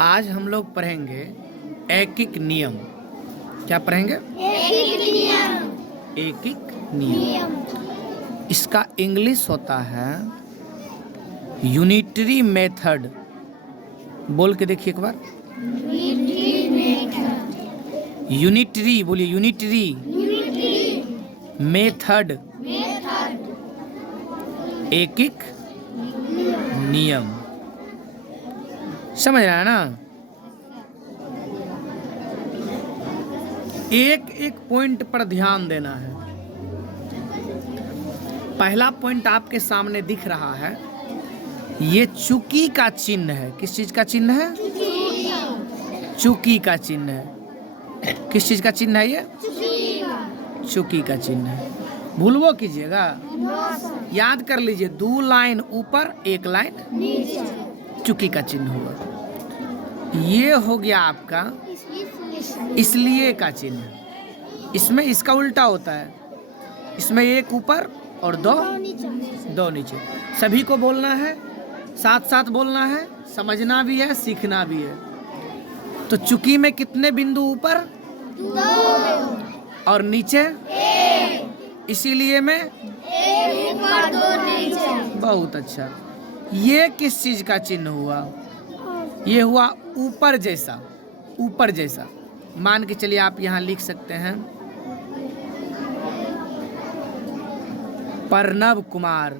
आज हम लोग पढ़ेंगे एकिक नियम। क्या पढ़ेंगे? एकिक नियम। एकिक नियम। इसका इंग्लिश होता है यूनिटरी मेथड। बोल के देखिए एक बार। यूनिटरी बोलिए। Unitary method. एकिक नियम। समझ रहा है ना? एक एक पॉइंट पर ध्यान देना है। पहला पॉइंट आपके सामने दिख रहा है, ये चुकी का चिन्ह है। किस चीज का चिन्ह है? चुकी का चिन्ह है। किस चीज का चिन्ह है ये? चुकी का चिन्ह है। भूलवो कीजिएगा, याद कर लीजिए। 2 लाइन ऊपर 1 लाइन चुकी का चिन्ह होगा। ये हो गया आपका इसलिए का चिन्ह। इसमें इसका उल्टा होता है। इसमें 1 ऊपर और 2 नीचे। सभी को बोलना है, साथ साथ बोलना है, समझना भी है, सीखना भी है। तो चुकी में कितने बिंदु ऊपर? 2 और नीचे 1। इसीलिए में 1 ऊपर 2 नीचे। बहुत अच्छा। ये किस चीज का चिन्ह हुआ? ये हुआ ऊपर जैसा। ऊपर जैसा मान के चलिए, आप यहाँ लिख सकते हैं प्रणव कुमार।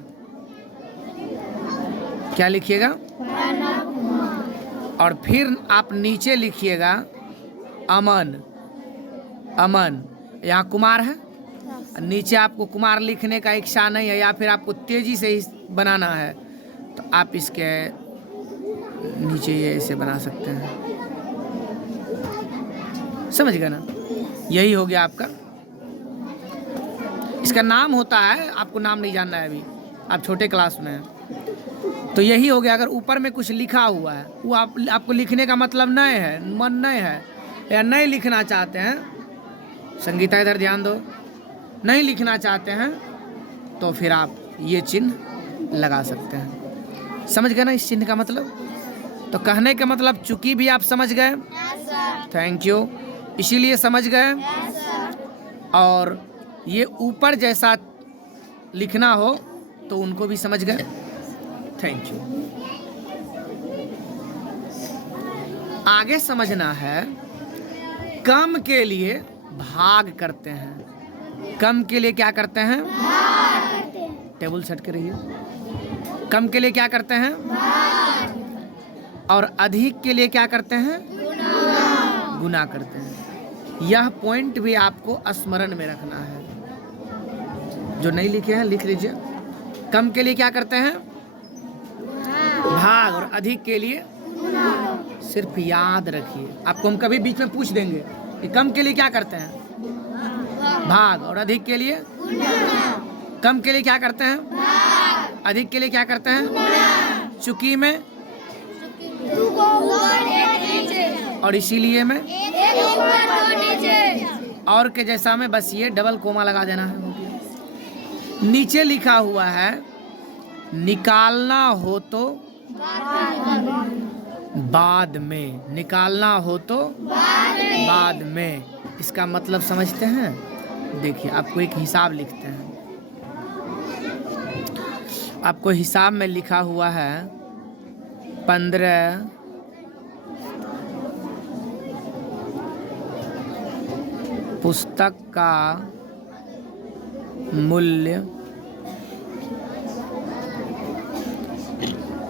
क्या लिखिएगा? और फिर आप नीचे लिखिएगा अमन। अमन, यहाँ कुमार है, नीचे आपको कुमार लिखने का इच्छा नहीं है या फिर आपको तेजी से ही बनाना है, तो आप इसके नीचे ये ऐसे बना सकते हैं। समझ गए ना? यही हो गया आपका। इसका नाम होता है, आपको नाम नहीं जानना है अभी, आप छोटे क्लास में हैं। तो यही हो गया। अगर ऊपर में कुछ लिखा हुआ है, वो आपको लिखने का मतलब नहीं है, मन नहीं है या नहीं लिखना चाहते हैं, संगीता इधर ध्यान दो, नहीं लिखना चाहते हैं, तो फिर आप ये चिन्ह लगा सकते हैं। समझ गए ना इस चिन्ह का मतलब? तो कहने का मतलब चूंकि भी आप समझ गए, थैंक यू, इसीलिए समझ गए। और ये ऊपर जैसा लिखना हो तो उनको भी समझ गए, थैंक यू। आगे समझना है, कम के लिए भाग करते हैं। कम के लिए क्या करते हैं? टेबल सेट के रहिए। कम के लिए क्या करते हैं? और अधिक के लिए क्या करते हैं? गुना करते हैं। यह पॉइंट भी आपको स्मरण में रखना है। जो नहीं लिखे हैं लिख लीजिए। कम के लिए क्या करते हैं? भाग। और अधिक के लिए सिर्फ याद रखिए। आपको हम कभी बीच में पूछ देंगे कि कम के लिए क्या करते हैं? भाग। और अधिक के लिए? कम के लिए क्या करते हैं? अधिक के लिए क्या करते हैं? चुकी में और इसीलिए में और के जैसा में बस ये डबल कोमा लगा देना है। नीचे लिखा हुआ है निकालना हो तो बाद में। निकालना हो तो बाद में। इसका मतलब समझते हैं? देखिए, आपको एक हिसाब लिखते हैं। आपको हिसाब में लिखा हुआ है 15 पुस्तक का मूल्य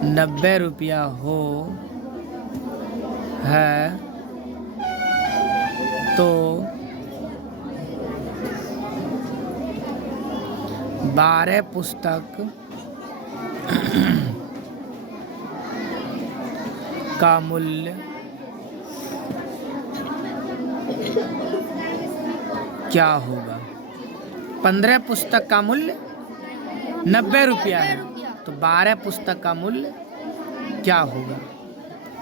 90 रुपया हो है तो 12 पुस्तक का मूल्य क्या होगा? 15 पुस्तक का मूल्य 90 रुपया है, तो 12 पुस्तक का मूल्य क्या होगा?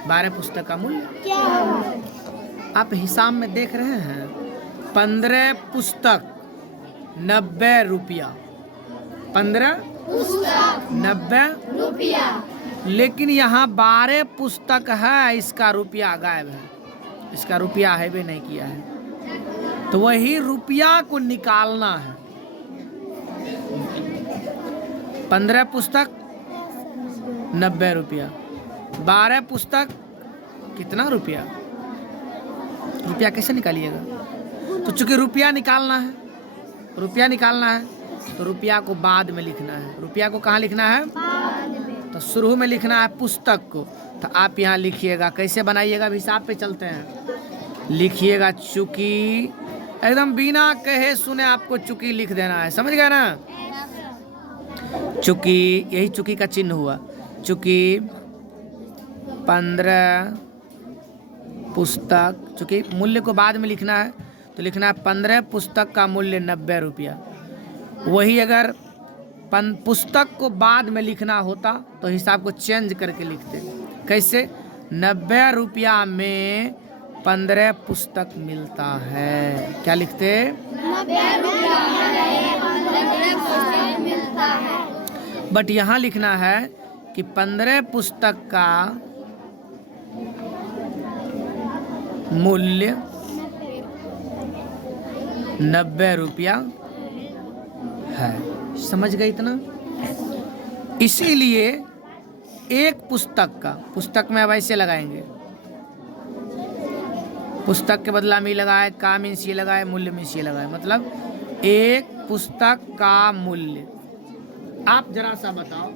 12 पुस्तक का मूल्य क्या होगा? आप हिसाब में देख रहे हैं, 15 पुस्तक 90 रुपया, 15 पुस्तक 90 रुपया। लेकिन यहाँ 12 पुस्तक है, इसका रुपया गायब है, इसका रुपया है भी नहीं किया है। तो वही रुपया को निकालना है। 15 पुस्तक 90 रुपया, 12 पुस्तक कितना रुपया? रुपया कैसे निकालिएगा? तो चूंकि रुपया निकालना है, रुपया निकालना है तो रुपया को बाद में लिखना है। रुपया को कहाँ लिखना है? तो शुरू में लिखना है पुस्तक को। तो आप यहाँ लिखिएगा, कैसे बनाइएगा अब हिसाब पे चलते हैं। लिखिएगा चूंकि, एकदम बिना कहे सुने आपको चूंकि लिख देना है, समझ गए ना? चूंकि, यही चूंकि का चिन्ह हुआ। चूंकि 15 पुस्तक, चूंकि मूल्य को बाद में लिखना है तो लिखना है 15 पुस्तक का मूल्य 90 रुपया। वही अगर पुस्तक को बाद में लिखना होता तो हिसाब को चेंज करके लिखते। कैसे? 90 रुपया में 15 पुस्तक मिलता है। क्या लिखते? 90 रुपया में 15 पुस्तक मिलता है। बट यहाँ लिखना है कि 15 पुस्तक का मूल्य 90 रुपया है। समझ गए इतना? इसीलिए एक पुस्तक का, पुस्तक में अब ऐसे लगाएंगे, पुस्तक के बदला में लगाए, का मीन्स ये लगाए, मूल्य मीन्स ये लगाए, मतलब एक पुस्तक का मूल्य। आप जरा सा बताओ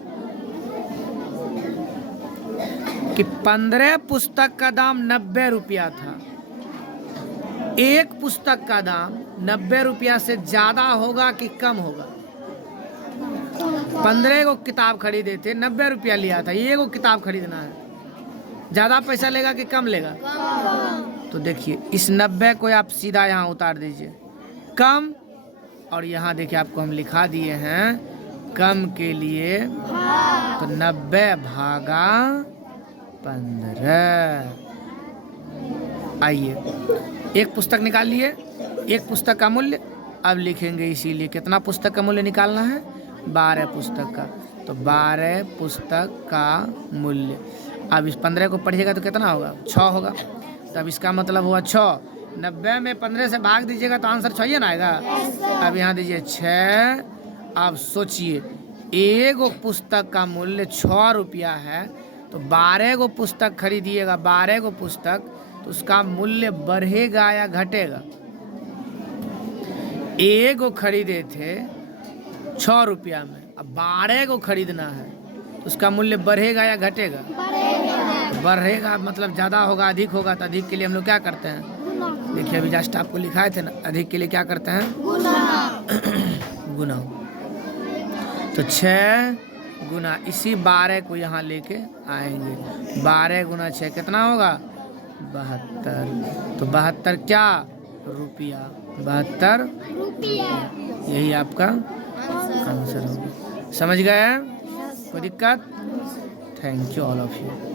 कि 15 पुस्तक का दाम 90 रुपया था, एक पुस्तक का दाम 90 रुपया से ज्यादा होगा कि कम होगा? 15 को किताब खरीदे थे, 90 रुपया लिया था, ये को किताब खरीदना है, ज्यादा पैसा लेगा कि कम लेगा? तो देखिए इस 90 को आप सीधा यहाँ उतार दीजिए, कम, और यहाँ देखिए आपको हम लिखा दिए हैं कम के लिए, तो 90 भागा 15। आइए एक पुस्तक निकाल लिए, एक पुस्तक का मूल्य। अब लिखेंगे इसीलिए कितना पुस्तक का मूल्य निकालना है? 12 पुस्तक का। तो 12 पुस्तक का मूल्य। अब इस 15 को पढ़िएगा तो कितना होगा? 6 होगा। तब इसका मतलब हुआ 6। 90 में 15 से भाग दीजिएगा तो आंसर 6 ही ना आएगा? अब यहाँ दीजिए 6। अब सोचिए एक पुस्तक का मूल्य 6 रुपया है, तो 12 को पुस्तक खरीदिएगा, 12 को पुस्तक, तो उसका मूल्य बढ़ेगा या घटेगा? एक को खरीदे थे 6 रुपया में, अब 12 को खरीदना है तो उसका मूल्य बढ़ेगा या घटेगा? बढ़ेगा, मतलब ज़्यादा होगा, अधिक होगा। तो अधिक के लिए हम लोग क्या करते हैं? देखिए अभी जस्ट आपको लिखाए थे ना, अधिक के लिए क्या करते हैं? गुना। तो 6 गुना इसी 12 को यहाँ लेके आएंगे। 12 गुना 6 कितना होगा? 72। तो 72 क्या? रुपया। 72 रुपया। यही आपका आंसर होगा। समझ गए? कोई दिक्कत? Thank you all of you.